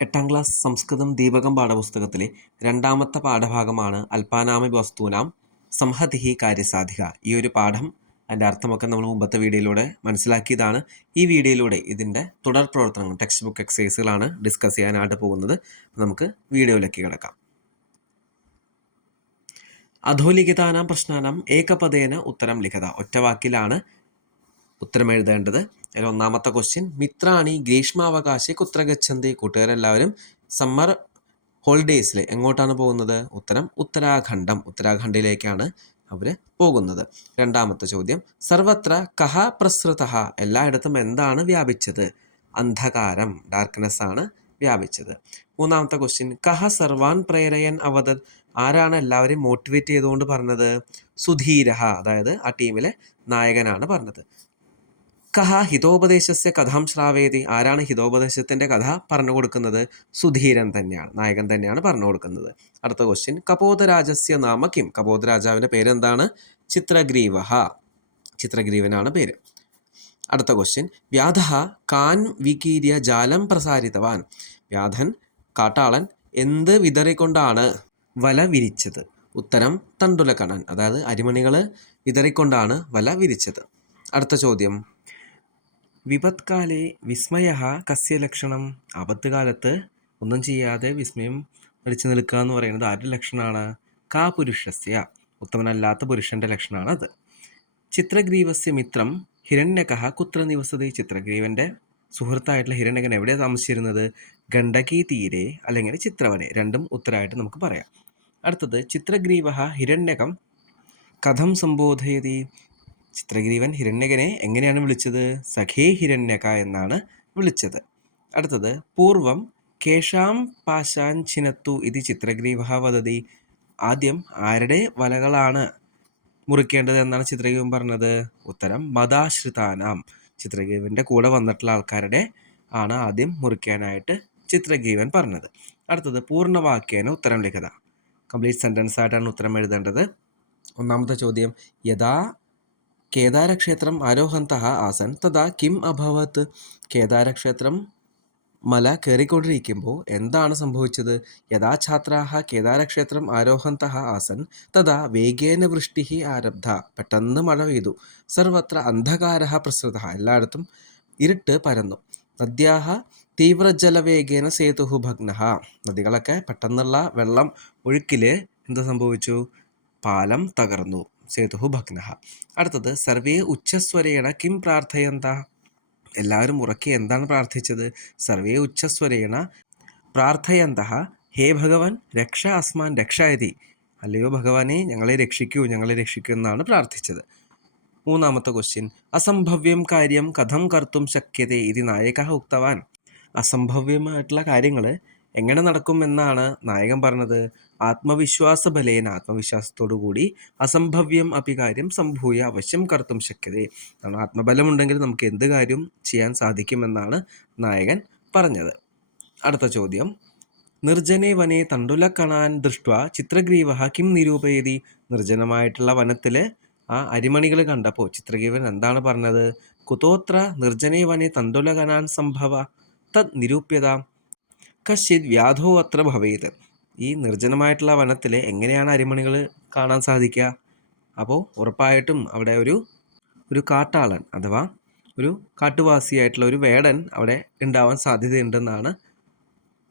8ാം class സംസ്കൃതം ദീപകം പാഠപുസ്തകത്തിലെ രണ്ടാമത്തെ പാഠഭാഗമാണ് അല്പാനാമി വസ്തൂനാം സംഹതിഹി കാര്യസാധിക. ഈ ഒരു പാഠം അതിൻ്റെ അർത്ഥമൊക്കെ നമ്മൾ മുമ്പത്തെ വീഡിയോയിലൂടെ മനസ്സിലാക്കിയതാണ്. ഈ വീഡിയോയിലൂടെ ഇതിൻ്റെ തുടർ പ്രവർത്തനങ്ങൾ ടെക്സ്റ്റ് ബുക്ക് എക്സസൈസുകളാണ് ഡിസ്കസ് ചെയ്യാനായിട്ട് പോകുന്നത്. നമുക്ക് വീഡിയോയിലേക്ക് കിടക്കാം. അധോലിഖിതാനാം പ്രശ്നാനാം ഏകപദേന ഉത്തരം ലിഖിത. ഒറ്റ വാക്കിലാണ് ഉത്തരം എഴുതേണ്ടത്. അതിൽ ഒന്നാമത്തെ ക്വസ്റ്റ്യൻ, മിത്രാണി ഗ്രീഷ്മാവകാശെ കുത്ര ഗച്ഛന്തി. കൂട്ടുകാരെല്ലാവരും സമ്മർ ഹോളിഡേയ്സിൽ എങ്ങോട്ടാണ് പോകുന്നത്? ഉത്തരം ഉത്തരാഖണ്ഡം. ഉത്തരാഖണ്ഡിലേക്കാണ് അവർ പോകുന്നത്. രണ്ടാമത്തെ ചോദ്യം, സർവത്ര കഹ പ്രസൃത. എല്ലായിടത്തും എന്താണ് വ്യാപിച്ചത്? അന്ധകാരം, ഡാർക്ക്നെസ് ആണ് വ്യാപിച്ചത്. മൂന്നാമത്തെ ക്വസ്റ്റ്യൻ, കഹ സർവാൻ പ്രേരയൻ അവദത്. ആരാണ് എല്ലാവരെയും മോട്ടിവേറ്റ് ചെയ്തുകൊണ്ട് പറഞ്ഞത്? സുധീരഹ, അതായത് ആ ടീമിലെ നായകനാണ് പറഞ്ഞത്. കഹ ഹിതോപദേശസ്യ കഥാം ശ്രാവേതി. ആരാണ് ഹിതോപദേശത്തിൻ്റെ കഥ പറഞ്ഞു കൊടുക്കുന്നത്? സുധീരൻ തന്നെയാണ്, നായകൻ തന്നെയാണ് പറഞ്ഞു കൊടുക്കുന്നത്. അടുത്ത ക്വസ്റ്റ്യൻ, കപോതരാജസ്യ നാമ കിം. കപോതരാജാവിൻ്റെ പേരെന്താണ്? ചിത്രഗ്രീവഹ, ചിത്രഗ്രീവനാണ് പേര്. അടുത്ത ക്വസ്റ്റ്യൻ, വ്യാധ കാൻ വികീര്യ ജാലം പ്രസാരിതവാൻ. വ്യാധൻ, കാട്ടാളൻ, എന്ത് വിതറിക്കൊണ്ടാണ് വല വിരിച്ചത്? ഉത്തരം തണ്ടുലക്കണൻ, അതായത് അരിമണികൾ വിതറിക്കൊണ്ടാണ് വല വിരിച്ചത്. അടുത്ത ചോദ്യം, വിപത്കാലേ വിസ്മയ കസ്യ ലക്ഷണം. ആപത്ത് കാലത്ത് ഒന്നും ചെയ്യാതെ വിസ്മയം അടിച്ചു നിൽക്കുക എന്ന് പറയുന്നത് ആരുടെ ലക്ഷണമാണ്? കാ പുരുഷസ്യ, ഉത്തമനല്ലാത്ത പുരുഷന്റെ ലക്ഷണമാണ് അത്. ചിത്രഗ്രീവസ്യ മിത്രം ഹിരണ്യകഃ കുത്ര നിവസതി. ചിത്രഗ്രീവന്റെ സുഹൃത്തായിട്ടുള്ള ഹിരണ്യകൻ എവിടെയാണ് താമസിച്ചിരുന്നത്? ഗണ്ഡകി തീരെ അല്ലെങ്കിൽ ചിത്രവനെ. രണ്ടും ഉത്തരമായിട്ട് നമുക്ക് പറയാം. അടുത്തത്, ചിത്രഗ്രീവഃ ഹിരണ്യകം കഥം സംബോധയതി. ചിത്രഗ്രീവൻ ഹിരണ്യകനെ എങ്ങനെയാണ് വിളിച്ചത്? സഖേ ഹിരണ്യക എന്നാണ് വിളിച്ചത്. അടുത്തത്, പൂർവം കേഷാം പാശാൻ ചിനത്തു ഇത് ചിത്രഗ്രീവ വദതി. ആദ്യം ആരുടെ വലകളാണ് മുറിക്കേണ്ടത് എന്നാണ് ചിത്രഗ്രീവൻ പറഞ്ഞത്? ഉത്തരം മദാശ്രിതാനാം. ചിത്രഗ്രീവൻ്റെ കൂടെ വന്നിട്ടുള്ള ആൾക്കാരുടെ ആണ് ആദ്യം മുറിക്കാനായിട്ട് ചിത്രഗ്രീവൻ പറഞ്ഞത്. അടുത്തത്, പൂർണ്ണവാക്യേന ഉത്തരം ലിഖിത. കംപ്ലീറ്റ് സെൻറ്റൻസ് ആയിട്ടാണ് ഉത്തരം എഴുതേണ്ടത്. ഒന്നാമത്തെ ചോദ്യം, യഥാ കേദാരക്ഷേത്രം ആരോഹന്തഃ ആസൻ തഥാ കിം അഭവത്. കേദാരക്ഷേത്രം മല കയറിക്കൊണ്ടിരിക്കുമ്പോൾ എന്താണ് സംഭവിച്ചത്? യഥാ ഛാത്രാഹ കേദാരക്ഷേത്രം ആരോഹന്തഃ ആസൻ തഥാ വേഗേന വൃഷ്ടി ആരബ്ധ. പെട്ടെന്ന് മഴ പെയ്തു. സർവത്ര അന്ധകാരഃ പ്രസൃതഃ. എല്ലായിടത്തും ഇരുട്ട് പരന്നു. നദ്യാഹ തീവ്രജലവേഗേന സേതുഃ ഭഗ്നഃ. നദികളൊക്കെ പെട്ടെന്നുള്ള വെള്ളം ഒഴുക്കിൽ എന്ത് സംഭവിച്ചു? പാലം തകർന്നു. സേതുഃ ഭഗ്നഃ. അടുത്തത്, സർവേ ഉച്ചസ്വരേണ കിം പ്രാർത്ഥയന്ത. എല്ലാവരും ഉറക്കെ എന്താണ് പ്രാർത്ഥിച്ചത്? സർവേ ഉച്ചസ്വരേണ പ്രാർത്ഥയന്തഃ ഹേ ഭഗവാൻ രക്ഷ അസ്മാൻ രക്ഷയതി. അല്ലയോ ഭഗവാനെ, ഞങ്ങളെ രക്ഷിക്കൂ, ഞങ്ങളെ രക്ഷിക്കൂ എന്നാണ് പ്രാർത്ഥിച്ചത്. മൂന്നാമത്തെ ക്വസ്റ്റ്യൻ, അസംഭവ്യം കാര്യം കഥം കർത്തും ശക്യതേ ഇത് നായകഃ ഉക്തവാൻ. അസംഭവ്യമായിട്ടുള്ള കാര്യങ്ങൾ എങ്ങനെ നടക്കും എന്നാണ് നായകൻ പറഞ്ഞത്? ആത്മവിശ്വാസ ബലേന, ആത്മവിശ്വാസത്തോടു കൂടി അസംഭവ്യം അപി കാര്യം സംഭൂയ അവശ്യം കർത്തും ശക്യതേ. കാരണം ആത്മബലമുണ്ടെങ്കിൽ നമുക്ക് എന്ത് കാര്യം ചെയ്യാൻ സാധിക്കുമെന്നാണ് നായകൻ പറഞ്ഞത്. അടുത്ത ചോദ്യം, നിർജ്ജനെ വനെ തണ്ടുലക്കണാൻ ദൃഷ്ട്വാ ചിത്രഗ്രീവ കിം നിരൂപയതി. നിർജ്ജനമായിട്ടുള്ള വനത്തിൽ ആ അരിമണികൾ കണ്ടപ്പോൾ ചിത്രഗ്രീവൻ എന്താണ് പറഞ്ഞത്? കുതോത്ര നിർജ്ജനെ വനെ തണ്ടുലകണാൻ സംഭവ തത് നിരൂപ്യത. കശ്ചിത് വ്യാധോ അത്ര ഭവേത്. ഈ നിർജ്ജനമായിട്ടുള്ള വനത്തിൽ എങ്ങനെയാണ് അരിമണികൾ കാണാൻ സാധിക്കുക? അപ്പോൾ ഉറപ്പായിട്ടും അവിടെ ഒരു കാട്ടാളൻ അഥവാ ഒരു കാട്ടുവാസിയായിട്ടുള്ള ഒരു വേടൻ അവിടെ ഉണ്ടാവാൻ സാധ്യതയുണ്ടെന്നാണ്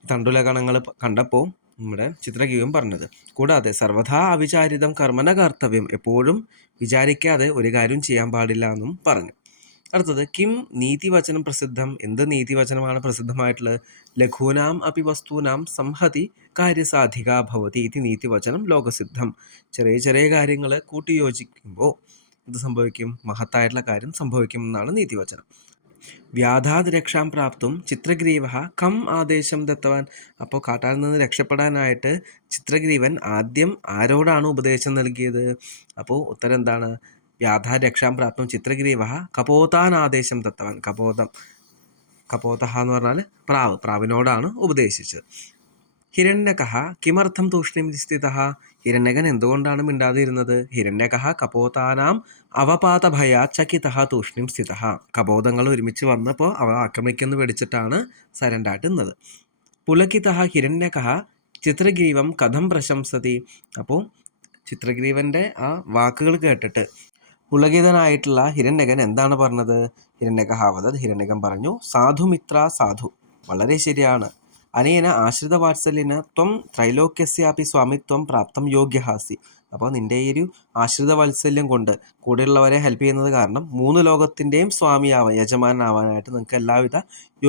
തണ്ടുലകണങ്ങൾ കണ്ടപ്പോൾ നമ്മുടെ ചിത്രഗ്രീവൻ പറഞ്ഞത്. കൂടാതെ സർവഥാ അവിചാരിതം കർമ്മന കർത്തവ്യം. എപ്പോഴും വിചാരിക്കാതെ ഒരു കാര്യം ചെയ്യാൻ പാടില്ല എന്നും പറഞ്ഞു. അടുത്തത്, കിം നീതിവചനം പ്രസിദ്ധം. എന്ത് നീതിവചനമാണ് പ്രസിദ്ധമായിട്ടുള്ളത്? ലഘൂനാം അപി വസ്തൂനാം സംഹതി കാര്യസാധിക ഭവതി ഇത് നീതിവചനം ലോകസിദ്ധം. ചെറിയ ചെറിയ കാര്യങ്ങൾ കൂട്ടിയോജിക്കുമ്പോൾ ഇത് സംഭവിക്കും? മഹത്തായിട്ടുള്ള കാര്യം സംഭവിക്കും എന്നാണ് നീതിവചനം. വ്യാധാത് രക്ഷാം പ്രാപ്തും ചിത്രഗ്രീവ കം ആദേശം ദത്തവാൻ. അപ്പോൾ കാട്ടാളിൽ നിന്ന് രക്ഷപ്പെടാനായിട്ട് ചിത്രഗ്രീവൻ ആദ്യം ആരോടാണ് ഉപദേശം നൽകിയത്? അപ്പോൾ ഉത്തരം എന്താണ്? വ്യാധാ രക്ഷാം പ്രാപ്തും ചിത്രഗ്രീവ കപോതാൻ ആദേശം ദത്തവാൻ. കപോതഹ എന്ന് പറഞ്ഞാൽ പ്രാവിനോടാണ് ഉപദേശിച്ചത്. ഹിരണ്യകഃ കിമർത്ഥം തൂഷ്ണീം സ്ഥിതഃ. ഹിരണ്യകൻ എന്തുകൊണ്ടാണ് മിണ്ടാതിരുന്നത്? ഹിരണ്യകഃ കപോതാനാം അവപാതഭയാ ചകിതഃ തൂഷ്ണീം സ്ഥിതഃ. കപോതങ്ങൾ ഒരുമിച്ച് വന്നപ്പോൾ അവ ആക്രമിക്കുന്നു പേടിച്ചിട്ടാണ് സൈലൻ്റായിട്ട് നിന്നത്. പുലകിതഃ ഹിരണ്യകഃ ചിത്രഗ്രീവം കഥം പ്രശംസതി. അപ്പോൾ ചിത്രഗ്രീവൻ്റെ ആ വാക്കുകൾ കേട്ടിട്ട് പുളകിതനായിട്ടുള്ള ഹിരണ്യകൻ എന്താണ് പറഞ്ഞത്? ഹിരണ്യകഹാവതത്, ഹിരണ്യകൻ പറഞ്ഞു, സാധുമിത്ര സാധു, വളരെ ശരിയാണ്. അനേന ആശ്രിത വാത്സല്യന ത്വം ത്രൈലോക്യസ്യാപി സ്വാമിത്വം പ്രാപ്തം യോഗ്യഹാസി. അപ്പോൾ നിൻ്റെ ഈ ഒരു ആശ്രിത വാത്സല്യം കൊണ്ട് കൂടെയുള്ളവരെ ഹെൽപ്പ് ചെയ്യുന്നത് കാരണം 3 ലോകത്തിൻ്റെയും സ്വാമിയാവാൻ, യജമാനാവാനായിട്ട് നിങ്ങൾക്ക് എല്ലാവിധ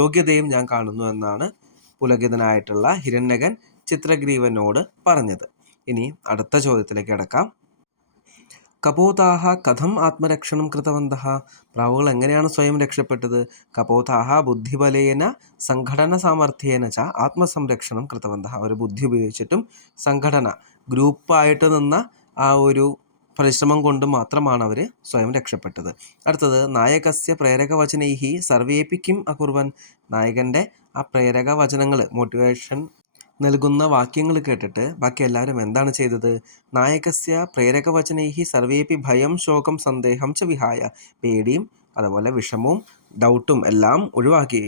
യോഗ്യതയും ഞാൻ കാണുന്നു എന്നാണ് പുലകിതനായിട്ടുള്ള ഹിരണ്യകൻ ചിത്രഗ്രീവനോട് പറഞ്ഞത്. ഇനി അടുത്ത ചോദ്യത്തിലേക്ക് കിടക്കാം. കപോതാഹ കഥം ആത്മരക്ഷണം കൃതവന്തഃ. പ്രാവുകൾ എങ്ങനെയാണ് സ്വയം രക്ഷപ്പെട്ടത്? കപോതാഹ ബുദ്ധിബലേന സംഘടന സാമർഥ്യേന ച ആത്മസംരക്ഷണം കൃതവന്തഃ. അവർ ബുദ്ധി ഉപയോഗിച്ചിട്ടും സംഘടന, ഗ്രൂപ്പായിട്ട് നിന്ന ആ ഒരു പരിശ്രമം കൊണ്ട് മാത്രമാണ് അവർ സ്വയം രക്ഷപ്പെട്ടത്. അടുത്തത്, നായകസ്യ പ്രേരകവചനൈഹി സർവേപി കിം അകുർവൻ. നായകൻ്റെ ആ പ്രേരക വചനങ്ങൾ, മോട്ടിവേഷൻ നൽകുന്ന വാക്യങ്ങൾ കേട്ടിട്ട് ബാക്കി എല്ലാവരും എന്താണ് ചെയ്തത്? നായകസ്യ പ്രേരകവചനൈഹി സർവേപി ഭയം ശോകം സന്ദേഹം ച വിഹായ. പേടിയും അതുപോലെ വിഷമവും ഡൗട്ടും എല്ലാം ഒഴിവാക്കി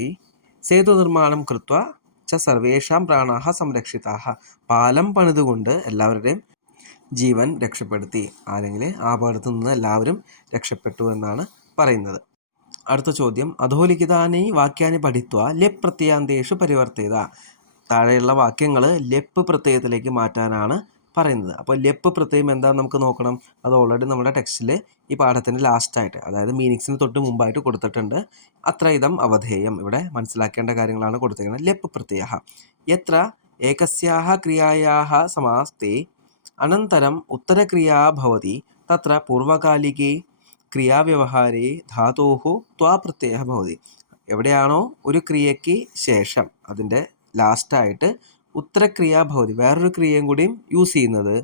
സേതു നിർമ്മാണം കൃത്വ ച സർവേഷാം പ്രാണാഹ സംരക്ഷിതാഹ. പാലം പണിതുകൊണ്ട് എല്ലാവരുടെയും ജീവൻ രക്ഷപ്പെടുത്തി, അല്ലെങ്കിൽ ആ അപകടത്തിൽ നിന്ന് എല്ലാവരും രക്ഷപ്പെട്ടു എന്നാണ് പറയുന്നത്. അടുത്ത ചോദ്യം, അധോലിഖിതാനി വാക്യാനി പഠിത്വ ലെപ് പ്രത്യയാന്തേഷു പരിവർത്തിത. താഴെയുള്ള വാക്യങ്ങൾ ലെപ്പ് പ്രത്യയത്തിലേക്ക് മാറ്റാനാണ് പറയുന്നത്. അപ്പോൾ ലെപ്പ് പ്രത്യയം എന്താണെന്ന് നമുക്ക് നോക്കണം. അത് ഓൾറെഡി നമ്മുടെ ടെക്സ്റ്റിൽ ഈ പാഠത്തിൻ്റെ ലാസ്റ്റായിട്ട്, അതായത് മീനിങ്സിന് തൊട്ട് മുമ്പായിട്ട് കൊടുത്തിട്ടുണ്ട്. അത്ര ഇതം അവധേയം, ഇവിടെ മനസ്സിലാക്കേണ്ട കാര്യങ്ങളാണ് കൊടുത്തിരിക്കുന്നത്. ലെപ്പ് പ്രത്യയ യത്ര ഏകസ്യാഹ ക്രിയായാഹ സമാസ്തേ അനന്തരം ഉത്തരക്രിയാ ഭവതി തത്ര പൂർവകാലികേ ക്രിയാവ്യവഹാരേ ധാതോഃ ത്വാ പ്രത്യയഃ ഭവതി. എവിടെയാണോ ഒരു ക്രിയയ്ക്ക് ശേഷം അതിൻ്റെ ലാസ്റ്റായിട്ട് ഉത്തരക്രിയാ ഭവതി, വേറൊരു ക്രിയയും കൂടിയും യൂസ് ചെയ്യുന്നത്,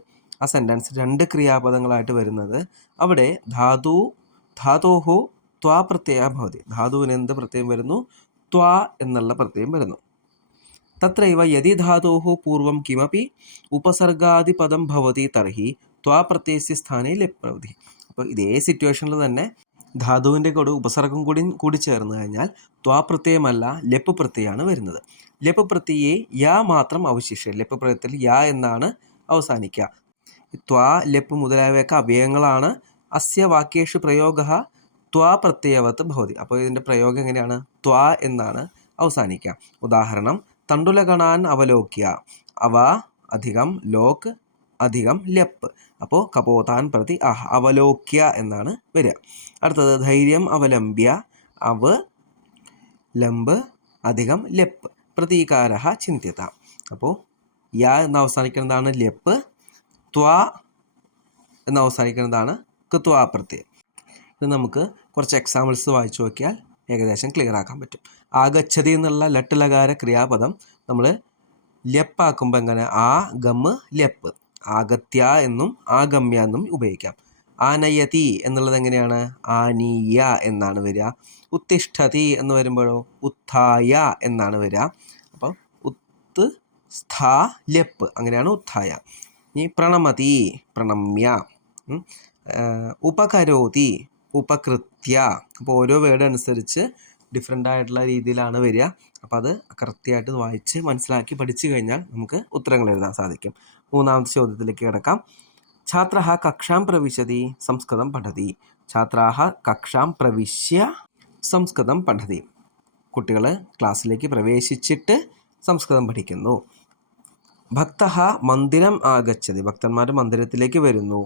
ആ സെൻറ്റൻസ് 2 ക്രിയാപദങ്ങളായിട്ട് വരുന്നത്, അവിടെ ധാതോഃ ത്വാ പ്രത്യയഃ ഭവതി. ധാതുവിന് എന്ത് പ്രത്യയം വരുന്നു? ത്വാ എന്നുള്ള പ്രത്യയം വരുന്നു. തത്രൈവ യദി ധാതോഃ പൂർവം കിമപി ഉപസർഗാദിപദം ഭവതി തർഹി ത്വാ പ്രത്യയസ്യ സ്ഥാനേ ലെപ് ഭവതി. അപ്പോൾ ഇതേ സിറ്റുവേഷനിൽ തന്നെ ധാതുവിൻ്റെ കൂടെ ഉപസർഗം കൂടി ചേർന്ന് കഴിഞ്ഞാൽ ത്വാ പ്രത്യയമല്ല ലെപ്പ് പ്രത്യയമാണ് വരുന്നത്. ലെപ്പ് പ്രത്യയെ യാ മാത്രം അവശിഷ്യം. ലെപ്പ് പ്രത്യയത്തിൽ യാ എന്നാണ് അവസാനിക്കുക. ത്വാ ലെപ്പ് മുതലായവയൊക്കെ അവയവങ്ങളാണ്. അസ്യ വാക്യേഷു പ്രയോഗ ത്വാ പ്രത്യയവത്ത് ഭവതി. അപ്പോൾ ഇതിൻ്റെ പ്രയോഗം എങ്ങനെയാണ്? ത്വാ എന്നാണ് അവസാനിക്കുക. ഉദാഹരണം, തണ്ടുലഗണാൻ അവലോക്യ, അവ അധികം ലോക് അധികം ലെപ്പ്. അപ്പോൾ കപോതാൻ പ്രതി അവലോക്യ എന്നാണ് വരിക. അടുത്തത്, ധൈര്യം അവലംബ്യ, അവ ലംബ് അധികം ലെപ്പ് പ്രതീകാര ചിന്തിത. അപ്പോൾ യ എന്ന് അവസാനിക്കുന്നതാണ് ലെപ്പ്, ത്വാ എന്ന് അവസാനിക്കുന്നതാണ് ക്ത്വാ പ്രത്യയം. ഇത് നമുക്ക് കുറച്ച് എക്സാമ്പിൾസ് വായിച്ചു നോക്കിയാൽ ഏകദേശം ക്ലിയർ ആക്കാൻ പറ്റും. ആഗച്ഛതി എന്നുള്ള ലട്ട് ലകാര ക്രിയാപദം നമ്മൾ ലെപ്പാക്കുമ്പോൾ എങ്ങനെ? ആ ഗമ്മ് ലെപ്പ്. ആഗത്യ എന്നും ആഗമ്യ എന്നും ഉപയോഗിക്കാം. ആനയതി എന്നുള്ളത് എങ്ങനെയാണ്? ആനീയ എന്നാണ് വരിക. ഉത്തിഷ്ഠതി എന്ന് വരുമ്പോഴോ ഉത്ഥായ എന്നാണ് വരിക. അപ്പോൾ ഉത്ത് സ്ഥ ലെപ്പ്, അങ്ങനെയാണ് ഉത്ഥായ. ഇനി പ്രണമതി പ്രണമ്യ, ഉപകരോതി ഉപകൃത്യ. അപ്പോൾ ഓരോ വേർഡ് അനുസരിച്ച് ഡിഫറെൻ്റ് ആയിട്ടുള്ള രീതിയിലാണ് വരിക. അപ്പോൾ അത് കൃത്യമായിട്ട് വായിച്ച് മനസ്സിലാക്കി പഠിച്ചു കഴിഞ്ഞാൽ നമുക്ക് ഉത്തരങ്ങൾ എഴുതാൻ സാധിക്കും. മൂന്നാമത്തെ ചോദ്യത്തിലേക്ക് കിടക്കാം. ഛാത്രഃ കക്ഷാം പ്രവിശതി സംസ്കൃതം പഠതി. ഛാത്രാഃ കക്ഷാം പ്രവിശ്യ സംസ്കൃതം പഠതി. കുട്ടികൾ ക്ലാസ്സിലേക്ക് പ്രവേശിച്ചിട്ട് സംസ്കൃതം പഠിക്കുന്നു. ഭക്തഃ മന്ദിരം ആഗച്ഛതി, ഭക്തന്മാർ മന്ദിരത്തിലേക്ക് വരുന്നു.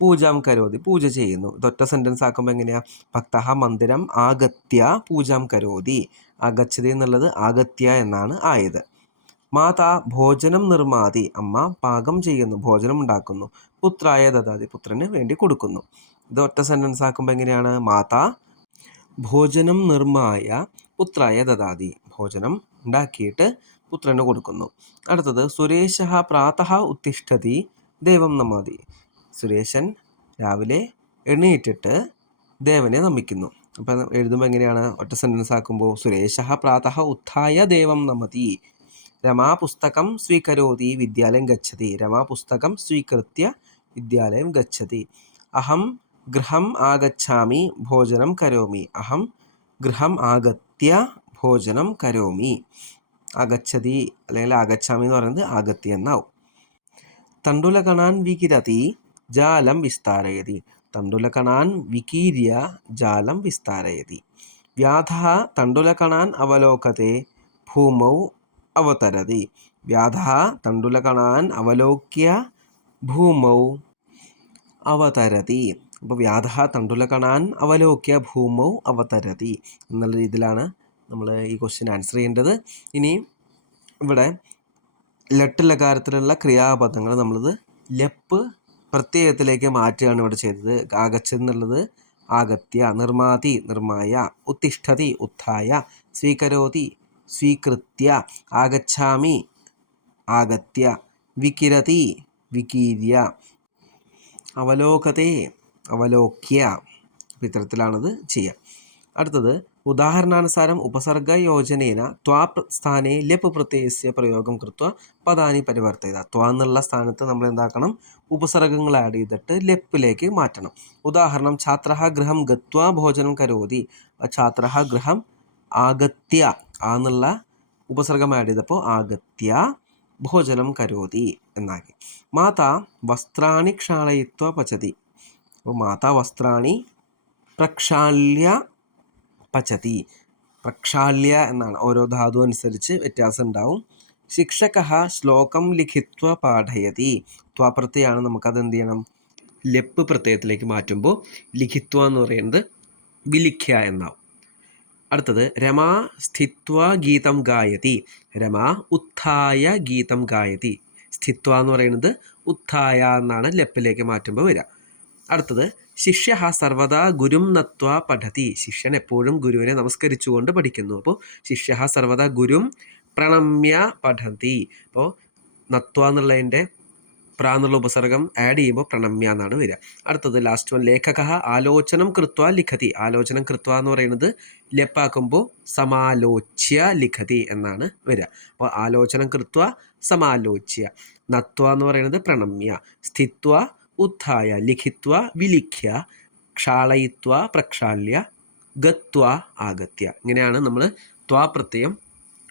പൂജാം കരോതി, പൂജ ചെയ്യുന്നു. ഇതൊറ്റ സെൻറ്റൻസ് ആക്കുമ്പോൾ എങ്ങനെയാണ്? ഭക്തഃ മന്ദിരം ആഗത്യ പൂജാം കരോതി. ആഗച്ഛതി എന്നുള്ളത് ആഗത്യ എന്നാണ് ആയത്. മാതാ ഭോജനം നിർമാതി, അമ്മ പാകം ചെയ്യുന്നു, ഭോജനം ഉണ്ടാക്കുന്നു. പുത്രായ ദദാതി, പുത്രന് വേണ്ടി കൊടുക്കുന്നു. ഇത് ഒറ്റ സെൻറ്റൻസ് ആക്കുമ്പോൾ എങ്ങനെയാണ്? മാതാ ഭോജനം നിർമ്മായ പുത്രായ ദദാതി, ഭോജനം ഉണ്ടാക്കിയിട്ട് പുത്രന് കൊടുക്കുന്നു. അടുത്തത്, സുരേശഃ പ്രാതഃ ഉത്തിഷ്ഠതി ദേവം നമാതി. സുരേശൻ രാവിലെ എണീറ്റിട്ട് ദേവനെ നമിക്കുന്നു. അപ്പം എഴുതുമ്പോൾ എങ്ങനെയാണ്? ഒറ്റ സെൻറ്റൻസ് ആക്കുമ്പോൾ സുരേശഃ പ്രാതഃ ഉത്ഥായ ദേവം നമതി. രമാ പുസ്തകം സ്വീകരോതി വിദ്യാലയം ഗച്ഛതി. രമാ പുസ്തകം സ്വീകൃത്യ വിദ്യാലയം ഗച്ഛതി. അഹം ഗൃഹം ആഗച്ഛാമി ഭോജനം കരോമി. അഹം ഗൃഹം ആഗത്യ ഭോജനം കരോമി. അഗച്ഛതി അല്ലെങ്കിൽ ആഗച്ഛാമി എന്ന് പറയുന്നത് ആഗത്തി എന്നാവും. തണ്ടുലകണാൻ വികിരതി ജാലം വിസ്താരയതി. തണ്ടുലകണാൻ വികീര്യ ജാലം വിസ്താരയതി. വ്യാധഃ തണ്ടുലകണാൻ അവലോകത്തെ ഭൂമൗ അവതരതി. വ്യാധഃ തണ്ടുലകണാൻ അവലോക്യ ഭൂമൗ അവതരതി. അപ്പോൾ വ്യാധഃ തണ്ടുലകണാൻ അവലോക്യ ഭൂമൗ അവതരതി എന്നുള്ള രീതിയിലാണ് നമ്മൾ ഈ ക്വസ്റ്റ്യൻ ആൻസർ ചെയ്യേണ്ടത്. ഇനി ഇവിടെ ലട്ട് ലകാരത്തിലുള്ള ക്രിയാപദങ്ങൾ നമ്മളിത് ലെപ്പ് പ്രത്യയത്തിലേക്ക് മാറ്റുകയാണ് ഇവിടെ ചെയ്തത്. ആഗച്ഛെന്നുള്ളത് ആഗത്യ, നിർമാതി നിർമായ, ഉത്തിഷ്ഠതി ഉത്ഥായ, സ്വീകരോതി സ്വീകൃത്യ, ആഗച്ഛാമി ആഗത്യ, വികിരതി വികീര്യ, അവലോകത്തെ അവലോക്യ. ഇത്തരത്തിലാണത് ചെയ്യുക. അടുത്തത് ഉദാഹരണാനുസാരം ഉപസർഗയോജനേന ത്വാ സ്ഥാനെ ലെപ്പ് പ്രത്യയസ്യ പ്രയോഗം കൃത്വ പദാനി പരിവർത്തയത. ത്വാ എന്നുള്ള സ്ഥാനത്ത് നമ്മൾ എന്താക്കണം, ഉപസർഗങ്ങൾ ആഡ് ചെയ്തിട്ട് ലെപ്പിലേക്ക് മാറ്റണം. ഉദാഹരണം ഛാത്രഃ ഗൃഹം ഗത്വാ ഭോജനം കരോതി. ഛാത്രഃ ഗൃഹം ആഗത്യ എന്നുള്ള ഉപസർഗം ആഡ് ചെയ്തപ്പോൾ ആഗത്യ ഭോജനം കരോതി എന്നാക്കി. മാതാ വസ്ത്രാണി ക്ഷാളയിത്വ പചതി. അപ്പോൾ മാതാ വസ്ത്രാണി പ്രക്ഷാള്യ പചതി. പ്രക്ഷാള്യ എന്നാണ്, ഓരോ ധാതു അനുസരിച്ച് വ്യത്യാസം ഉണ്ടാവും. ശിക്ഷകഃ ശ്ലോകം ലിഖിത്വ പാഠയതി. ത്വാപ്രത്യയാണ്, നമുക്കത് എന്ത് ചെയ്യണം, ലെപ്പ് പ്രത്യയത്തിലേക്ക് മാറ്റുമ്പോൾ ലിഖിത്വ എന്ന് പറയുന്നത് വിലിഖ്യ എന്നാവും. അടുത്തത് രമാ സ്ഥിത്വ ഗീതം ഗായതി. രമാ ഉത്ഥായ ഗീതം ഗായതി. സ്ഥിത്വ എന്ന് പറയുന്നത് ഉത്ഥായ എന്നാണ് ലെപ്പിലേക്ക് മാറ്റുമ്പോൾ വരിക. അടുത്തത് ശിഷ്യ സർവദാ ഗുരും നത്വ പഠതി. ശിഷ്യൻ എപ്പോഴും ഗുരുവിനെ നമസ്കരിച്ചുകൊണ്ട് പഠിക്കുന്നു. അപ്പോൾ ശിഷ്യ സർവദാ ഗുരും പ്രണമ്യ പഠതി. അപ്പോൾ നത്വ എന്നുള്ളതിൻ്റെ പ്ര എന്നുള്ള ഉപസർഗം ആഡ് ചെയ്യുമ്പോൾ പ്രണമ്യ എന്നാണ് വരിക. അടുത്തത് ലാസ്റ്റ് വൺ ലേഖക ആലോചനം കൃത്വ ലിഖതി. ആലോചനം കൃത്വ എന്ന് പറയുന്നത് ലെപ്പാക്കുമ്പോൾ സമാലോച്യ ലിഖതി എന്നാണ് വരിക. അപ്പോൾ ആലോചനം കൃത്വ സമാലോച്യ. നത്വ എന്ന് പറയുന്നത് പ്രണമ്യ, സ്ഥിത്വ ഉത്ഥായ, ലിഖിത്വ വിലിഖ്യ, ക്ഷാളയിത്വ പ്രക്ഷാള്യ, ഗത്വ ആഗത്യ. ഇങ്ങനെയാണ് നമ്മൾ ത്വാപ്രത്യയം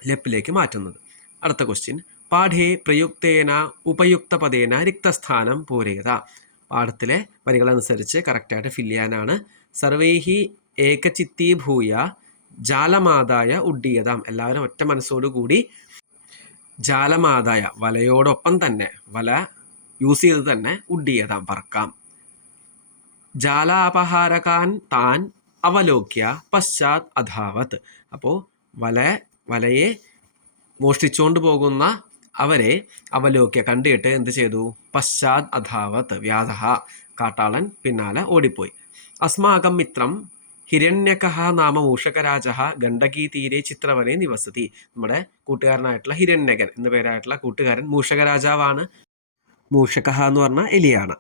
ലെപ്പിലേക്ക് മാറ്റുന്നത്. അടുത്ത ക്വസ്റ്റ്യൻ പാഠേ പ്രയുക്തേന ഉപയുക്തപദേന റിക്തസ്ഥാനം പൂരയത. പാഠത്തിലെ വരികളനുസരിച്ച് കറക്റ്റായിട്ട് ഫില്ല് ചെയ്യാനാണ്. സർവൈഹി ഏകചിത്തീഭൂയ ജാലമാതായ ഉഡ്ഡീയതാം. എല്ലാവരും ഒറ്റ മനസ്സോടുകൂടി ജാലമാതായ വലയോടൊപ്പം തന്നെ, വല യൂസ് ചെയ്ത് തന്നെ ഉഡ്ഡീയതാം പറക്കാം. ജാലാപഹാരകാൻ താൻ അവലോക്യ പശ്ചാത് അധാവത്. അപ്പോൾ വലയെ മോഷ്ടിച്ചുകൊണ്ട് പോകുന്ന അവരെ അവലോക്യ കണ്ടിട്ട് എന്ത് ചെയ്തു, പശ്ചാത് അധാവത് വ്യാധഃ കാട്ടാളൻ പിന്നാലെ ഓടിപ്പോയി. അസ്മാകം മിത്രം ഹിരണ്യകഃ നാമ മൂഷകരാജഃ ഗണ്ഡകീതീരെ ചിത്രവനെ നിവസതി. നമ്മുടെ കൂട്ടുകാരനായിട്ടുള്ള ഹിരണ്യകൻ എന്ന പേരായിട്ടുള്ള കൂട്ടുകാരൻ മൂഷകരാജാവാണ്. മൂഷകഃ എന്ന് പറഞ്ഞാൽ എലിയാണ്.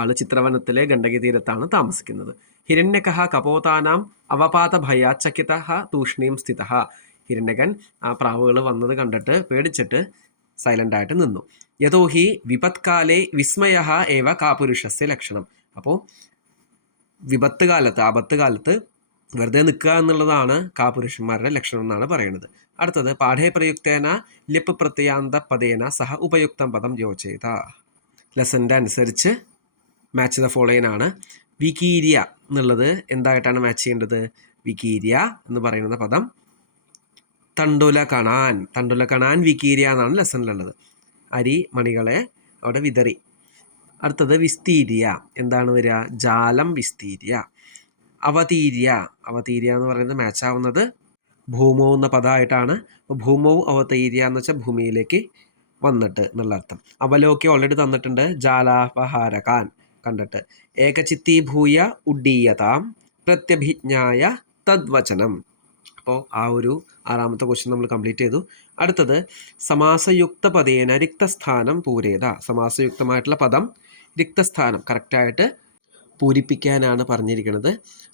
ആള് ചിത്രവനത്തിലെ ഗണ്ഡകി തീരത്താണ് താമസിക്കുന്നത്. ഹിരണ്യകഃ കപോതാനാം അവപാത ഭയാചകിതഃ തൂഷ്ണീം സ്ഥിതഃ. ഹിരണ്യകൻ ആ പ്രാവുകൾ വന്നത് കണ്ടിട്ട് പേടിച്ചിട്ട് സൈലൻ്റ് ആയിട്ട് നിന്നു. യതോ ഹി വിപത്കാലേ വിസ്മയഃ ഏവ കാപുരുഷസ്യ ലക്ഷണം. അപ്പോൾ വിപത്ത് കാലത്ത്, ആപത്ത് കാലത്ത് വെറുതെ നിൽക്കുക എന്നുള്ളതാണ് കാപുരുഷന്മാരുടെ ലക്ഷണം എന്നാണ് പറയുന്നത്. അടുത്തത് പാഠേ പ്രയുക്തേന ലിപ് പ്രത്യാന്ത പദേന സഹ ഉപയുക്തം പദം യോജയത. ലെസൻ്റെ അനുസരിച്ച് മാച്ച് ദ ഫോളോയിൻ ആണ്. വികീര്യ എന്നുള്ളത് എന്തായിട്ടാണ് മാച്ച് ചെയ്യേണ്ടത്? വികീര്യ എന്ന് പറയുന്ന പദം തണ്ടുല കണാൻ വികീര്യ എന്നാണ് ലെസണിലുള്ളത്. അരി മണികളെ അവിടെ വിതറി. അടുത്തത് വിസ്തീര്യ, എന്താണ് വരിക? ജാലം വിസ്തീര്യ. അവതീര്യ എന്ന് പറയുന്നത് മാച്ച് ആവുന്നത് ഭൂമോ എന്ന പദമായിട്ടാണ്. ഭൂമോ അവതീര്യ എന്ന് വെച്ചാൽ ഭൂമിയിലേക്ക് വന്നിട്ട് എന്നുള്ള അർത്ഥം. അവലോക്യ ഓൾറെഡി തന്നിട്ടുണ്ട്, ജാലാപഹാരകാൻ കണ്ടിട്ട്. ഏകചിത്തീഭൂയ ഉഡ്ഡീയതാം പ്രത്യഭിജ്ഞായ തദ്വചനം. അപ്പോൾ ആ ഒരു 6ാമത്തെ ക്വസ്റ്റ്യൻ നമ്മൾ കംപ്ലീറ്റ് ചെയ്തു. അടുത്തത് സമാസയുക്ത പദേന റിക്തസ്ഥാനം പൂരേത. സമാസയുക്തമായിട്ടുള്ള പദം റിക്തസ്ഥാനം കറക്റ്റായിട്ട് പൂരിപ്പിക്കാനാണ് പറഞ്ഞിരിക്കുന്നത്.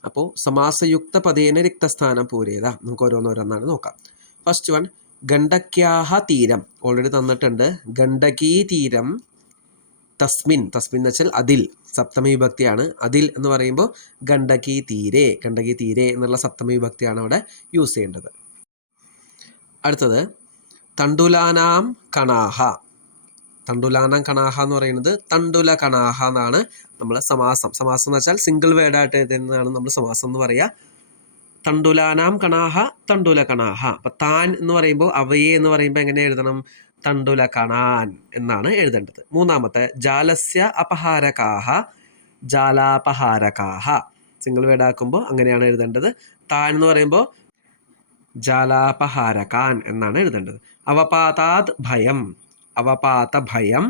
അപ്പോൾ സമാസയുക്ത പദേന റിക്തസ്ഥാനം പൂരേത. നമുക്ക് ഓരോന്നോരോന്നാണ് നോക്കാം. ഫസ്റ്റ് വൺ ഗണ്ഡക്യാഹ തീരം ഓൾറെഡി തന്നിട്ടുണ്ട്. ഗണ്ഡകീ തീരം തസ്മിൻ എന്ന് വെച്ചാൽ അതിൽ, സപ്തമി വിഭക്തിയാണ്. അതിൽ എന്ന് പറയുമ്പോൾ ഗണ്ഡകീ തീരെ എന്നുള്ള സപ്തമി വിഭക്തിയാണ് അവിടെ യൂസ് ചെയ്യേണ്ടത്. അടുത്തത് തണ്ടുലാനാം കണാഹ. തണ്ടുലാനാം കണാഹ എന്ന് പറയുന്നത് തണ്ടുല കണാഹ എന്നാണ് നമ്മൾ സമാസം. സമാസം എന്ന് വെച്ചാൽ സിംഗിൾ വേർഡായിട്ട് എഴുതുന്നതാണ് നമ്മൾ സമാസം എന്ന് പറയുക. തണ്ടുലാനാം കണാഹ തണ്ടുല കണാഹ. അപ്പം താൻ എന്ന് പറയുമ്പോൾ അവയെ എന്ന് പറയുമ്പോൾ എങ്ങനെ എഴുതണം? തണ്ടുല കണാൻ എന്നാണ് എഴുതേണ്ടത്. മൂന്നാമത്തെ ജാലസ്യ അപഹാരകാഹ ജാലാപഹാരകാഹ. സിംഗിൾ വേർഡ് ആക്കുമ്പോൾ അങ്ങനെയാണ് എഴുതേണ്ടത്. താൻ എന്ന് പറയുമ്പോൾ ജാലാപഹാരകാൻ എന്നാണ് എഴുതേണ്ടത്. അവപാതാത് ഭയം അവപാത ഭയം.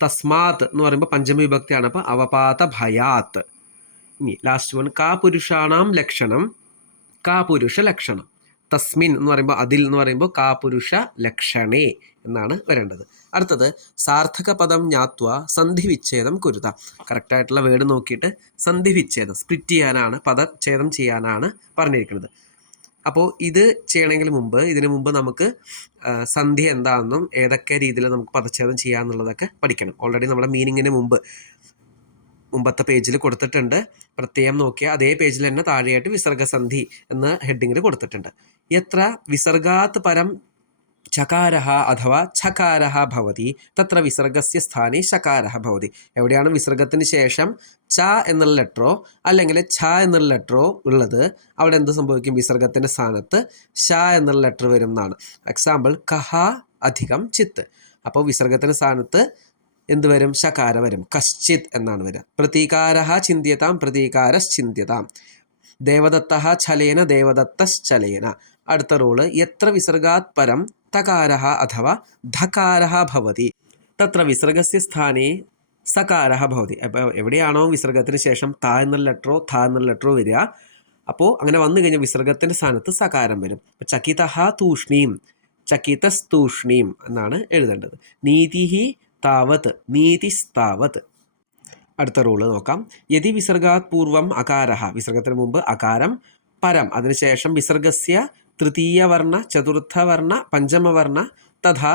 തസ്മാത് എന്ന് പറയുമ്പോൾ പഞ്ചമി വിഭക്തിയാണ്. അപ്പോൾ അവപാത ഭയാത്ത്. ഇനി ലാസ്റ്റ് വൺ കാ പുരുഷാണാം ലക്ഷണം കാ പുരുഷ ലക്ഷണം. തസ്മിൻ എന്ന് പറയുമ്പോൾ അതിൽ എന്ന് പറയുമ്പോൾ കാ പുരുഷ ലക്ഷണേ എന്നാണ് വരേണ്ടത്. അടുത്തത് സാർത്ഥക പദം ജ്ഞാത്വ സന്ധി വിച്ഛേദം കുരുത. കറക്റ്റായിട്ടുള്ള വേർഡ് നോക്കിയിട്ട് സന്ധി വിച്ഛേദം സ്പ്ലിറ്റ് ചെയ്യാനാണ്, പദച്ഛേദം ചെയ്യാനാണ് പറഞ്ഞിരിക്കുന്നത്. അപ്പോൾ ഇത് ചെയ്യണമെങ്കിൽ ഇതിനു മുമ്പ് നമുക്ക് സന്ധി എന്താണെന്നും ഏതൊക്കെ രീതിയിൽ നമുക്ക് പദച്ഛേദം ചെയ്യാമെന്നുള്ളതൊക്കെ പഠിക്കണം. ഓൾറെഡി നമ്മുടെ മീനിങ്ങിന് മുമ്പത്തെ പേജിൽ കൊടുത്തിട്ടുണ്ട്. പ്രത്യേകം നോക്കിയാൽ അതേ പേജിൽ തന്നെ താഴെയായിട്ട് വിസർഗസന്ധി എന്ന ഹെഡിങ്ങിൽ കൊടുത്തിട്ടുണ്ട്. എത്ര വിസർഗാത് പരം ചകാരഃ അഥവാ ഛകാരഃ ഭവതി തത്ര വിസർഗസ്യ സ്ഥാനെ ശകാരഃ ഭവതി. എവിടെയാണ് വിസർഗത്തിന് ശേഷം ച എന്നുള്ള ലെറ്ററോ അല്ലെങ്കിൽ ഛ എന്നുള്ള ലെറ്ററോ ഉള്ളത്, അവിടെ എന്ത് സംഭവിക്കും? വിസർഗത്തിൻ്റെ സ്ഥാനത്ത് ഷ എന്നുള്ള ലെറ്റർ വരും എന്നാണ്. എക്സാമ്പിൾ കഹ അധികം ചിത്ത്. അപ്പോൾ വിസർഗത്തിൻ്റെ സ്ഥാനത്ത് എന്ത് വരും? ശകാര വരും. കശ്ചിത് എന്നാണ് വരിക. പ്രതീകാരഃ ചിന്ത്യതാം പ്രതീകാരശ്ചിന്ത്യതാം. ദേവദത്തഃ ഛലേന ദേവദത്തശ്ചലേന. അടുത്ത റൂള് എത്ര വിസർഗാത് പരം തകാരഃ അഥവാ ധകാരഃ ഭവതി തത്ര വിസർഗസ്യ സ്ഥാനെ സകാരഃ ഭവതി. അപ്പോൾ എവിടെയാണോ വിസർഗത്തിന് ശേഷം ത എന്നുള്ള ലെറ്ററോ ഥ എന്നുള്ള ലെറ്ററോ വരിക, അപ്പോൾ അങ്ങനെ വന്നു കഴിഞ്ഞാൽ വിസർഗത്തിൻ്റെ സ്ഥാനത്ത് സകാരം വരും. അപ്പോൾ ചകിതഃ തൂഷ്ണീം ചകിതസ്തൂഷ്ണീം എന്നാണ് എഴുതേണ്ടത്. നീതിഹി താവത് നീതിസ്താവത്. അടുത്ത റൂള് നോക്കാം. യതി വിസർഗാത് പൂർവം അകാരഃ, വിസർഗത്തിന് മുമ്പ് അകാരം, പരം അതിനുശേഷം വിസർഗസ്യ തൃതീയവർണ്ണ ചതുർത്ഥവർണ്ണ പഞ്ചമവർണ്ണ തഥാ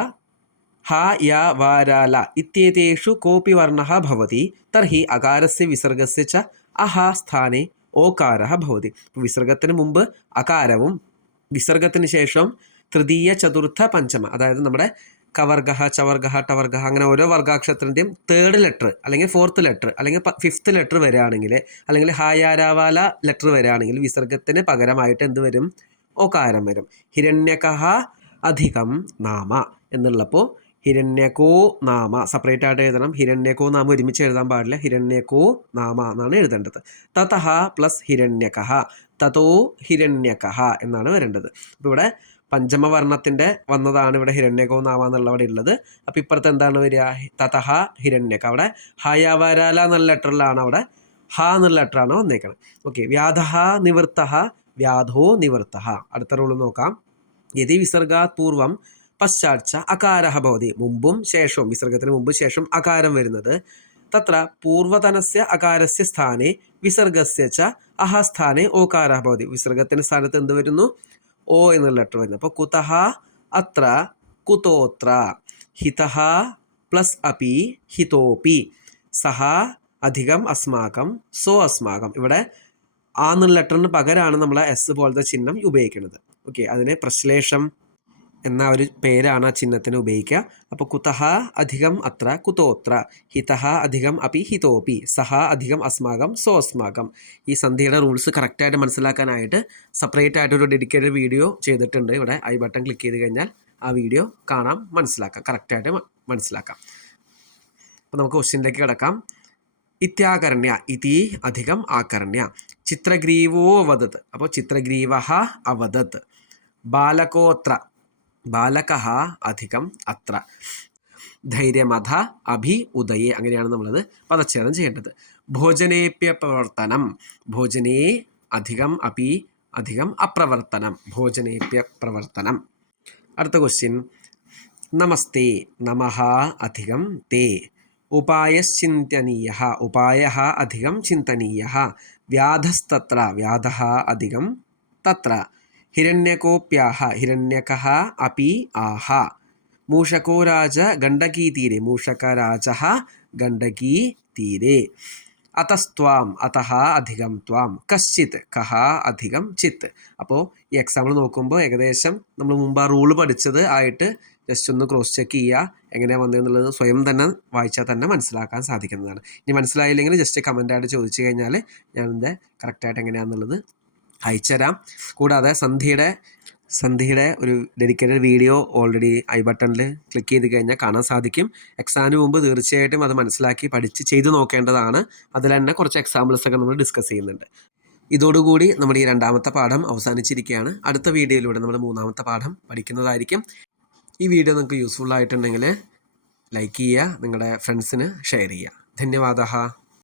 ഹ യ വാരാല ഇത്യേതേഷു കോപി വർണ്ണഃ ഭവതി തർഹി അകാരസ്യ വിസർഗസ്യ ച അഹ സ്ഥാനെ ഓകാരഃ ഭവതി. വിസർഗത്തിന് മുമ്പ് അകാരവും വിസർഗത്തിന് ശേഷം തൃതീയ ചതുർത്ഥ പഞ്ചമ, അതായത് നമ്മുടെ കവർഗഹ ചവർഗഹ ടവർഗഹ അങ്ങനെ ഓരോ വർഗാക്ഷരത്തിൻ്റെയും തേർഡ് ലെറ്റർ അല്ലെങ്കിൽ ഫോർത്ത് ലെറ്റർ അല്ലെങ്കിൽ ഫിഫ്ത്ത് ലെറ്റർ വരികയാണെങ്കിൽ അല്ലെങ്കിൽ ഹായാരാവാല ലെറ്റർ വരികയാണെങ്കിൽ വിസർഗത്തിന് പകരമായിട്ട് എന്ത് വരും? ഓകാരം വരും. ഹിരണ്യകഹ അധികം നാമ എന്നുള്ളപ്പോൾ ഹിരണ്യകോ നാമ സെപ്പറേറ്റ് ആയിട്ട് എഴുതണം. ഹിരണ്യകോ നാമ ഒരുമിച്ച് എഴുതാൻ പാടില്ല. ഹിരണ്യകോ നാമ എന്നാണ് എഴുതേണ്ടത്. തതഹ പ്ലസ് ഹിരണ്യകഹ തതോ ഹിരണ്യകഹ എന്നാണ് വരേണ്ടത്. അപ്പോൾ ഇവിടെ പഞ്ചമവർണ്ണത്തിൻ്റെ വന്നതാണ് ഇവിടെ ഹിരണ്യകോ നാമ എന്നുള്ളവിടെ ഉള്ളത്. അപ്പോൾ ഇപ്പുറത്ത് എന്താണ് വരിക? തതഹ ഹിരണ്യക. അവിടെ ഹയവരാല എന്നുള്ള ലെറ്ററിലാണ് അവിടെ ഹ എന്നുള്ള ലെറ്ററാണ് വന്നേക്കുന്നത്. ഓക്കെ. വ്യാധഃ നിവൃത്തഃ വ്യാധോ നിവൃത്തഃ. അടുത്ത റൂൾ നോക്കാം. യതി വിസർഗാത് പൂർവം പശ്ചാച്ച അകാരഃ ഭവതി. മുമ്പും ശേഷവും വിസർഗത്തിന് മുമ്പ് ശേഷം അകാരം വരുന്നത് തത്ര പൂർവതനസ്യ അകാരസ്യ സ്ഥാനെ വിസർഗസ്യ ച അഹ സ്ഥാനെ ഓകാരഃ ഭവതി. വിസർഗത്തിൻ്റെ സ്ഥാനത്ത് എന്ത് വരുന്നു? ഓ എന്നുള്ള ലെറ്റർ വരുന്നു. അപ്പോൾ കുതഃ അത്ര കുതോത്ര ഹിതഃ പ്ലസ് അപി ഹിതോപി സഹ അധികം അസ്മാകം സോ അസ്മാകം. ഇവിടെ ആ എന്നുള്ള ലെറ്ററിന് പകരമാണ് നമ്മൾ എസ് പോലത്തെ ചിഹ്നം ഉപയോഗിക്കുന്നത്. ഓക്കെ. അതിനെ പ്രശ്ലേഷം എന്ന ഒരു പേരാണ് ആ ചിഹ്നത്തിന് ഉപയോഗിക്കുക. അപ്പോൾ കുതഃ അധികം അത്ര കുതോത്ര ഹിതഃ അധികം അപി ഹിതോപി സഹ അധികം അസ്മാകം സോ അസ്മാകം. ഈ സന്ധിയുടെ റൂൾസ് കറക്റ്റായിട്ട് മനസ്സിലാക്കാനായിട്ട് സെപ്പറേറ്റ് ആയിട്ടൊരു ഡെഡിക്കേറ്റഡ് വീഡിയോ ചെയ്തിട്ടുണ്ട്. ഇവിടെ ഐ ബട്ടൺ ക്ലിക്ക് ചെയ്ത് കഴിഞ്ഞാൽ ആ വീഡിയോ കാണാം, മനസ്സിലാക്കാം, കറക്റ്റായിട്ട് മനസ്സിലാക്കാം. അപ്പോൾ നമുക്ക് ക്വസ്റ്റ്യനിലേക്ക് കിടക്കാം. ഇത്യാകർണ്യ ഇതി അധികം ആകർണ്യ ചിത്രഗ്രീവോ അവദത്. അപ്പോൾ ചിത്രഗ്രീവഃ അവദത്. ബാലകോത്ര ബാലകഃ അധികം അത്ര. ധൈര്യമധ അഭി ഉദയേ. അങ്ങനെയാണ് നമ്മളത് പദച്ഛേദം ചെയ്യേണ്ടത്. ഭോജനേപ്യ പ്രവർത്തനം ഭോജനേ അധികം അപി അധികം അപ്രവർത്തനം ഭോജനേപ്യ പ്രവർത്തനം. അടുത്ത ക്വസ്റ്റ്യൻ. നമസ്തേ നമഃ അധികം തേ. ഉപായശ്ചിന്തനീയഃ ഉപായഃ അധികം ചിന്തനീയഃ. വ്യാധസ്തത്ര വ്യാധഃ അധികം തത്ര. ഹിരണ്യകോപ്യാഹ ഹിരണ്യകഃ അപി ആഹ. മൂഷകോ രാജ ഗണ്ഡകീതീരെ മൂഷകരാജഃ ഗണ്ഡകീതീരെ. അതസ്ത്വാം അതഃ അധികം ത്വാം. കശ്ചിത് കഹ അധികം ചിത്ത്. അപ്പോൾ ഈ എക്സാമ്പിൾ നോക്കുമ്പോൾ ഏകദേശം നമ്മൾ മുമ്പ് ആ റൂള് പഠിച്ചത് ആയിട്ട് ജസ്റ്റ് ഒന്ന് ക്രോസ് ചെക്ക് ചെയ്യുക. എങ്ങനെയാണ് വന്നതെന്നുള്ളത് സ്വയം തന്നെ വായിച്ചാൽ തന്നെ മനസ്സിലാക്കാൻ സാധിക്കുന്നതാണ്. ഇനി മനസ്സിലായില്ലെങ്കിൽ ജസ്റ്റ് കമൻ്റായിട്ട് ചോദിച്ചു കഴിഞ്ഞാൽ ഞാനിത് കറക്റ്റായിട്ട് എങ്ങനെയാണെന്നുള്ളത് അയച്ചുതരാം. കൂടാതെ സന്ധ്യയുടെ ഒരു ഡെഡിക്കേറ്റഡ് വീഡിയോ ഓൾറെഡി ഐ ബട്ടണിൽ ക്ലിക്ക് ചെയ്ത് കഴിഞ്ഞാൽ കാണാൻ സാധിക്കും. എക്സാമിന് മുമ്പ് തീർച്ചയായിട്ടും അത് മനസ്സിലാക്കി പഠിച്ച് ചെയ്ത് നോക്കേണ്ടതാണ്. അതിൽ തന്നെ കുറച്ച് എക്സാമ്പിൾസൊക്കെ നമ്മൾ ഡിസ്കസ് ചെയ്യുന്നുണ്ട്. ഇതോടുകൂടി നമ്മുടെ ഈ 2ാമത്തെ പാഠം അവസാനിച്ചിരിക്കുകയാണ്. അടുത്ത വീഡിയോയിലൂടെ നമ്മൾ 3ാമത്തെ പാഠം പഠിക്കുന്നതായിരിക്കും. ഈ വീഡിയോ നിങ്ങൾക്ക് യൂസ്ഫുൾ ആയിട്ടുണ്ടെങ്കിൽ ലൈക്ക് ചെയ്യുക, നിങ്ങളുടെ ഫ്രണ്ട്സിന് ഷെയർ ചെയ്യുക. ധന്യവാദ.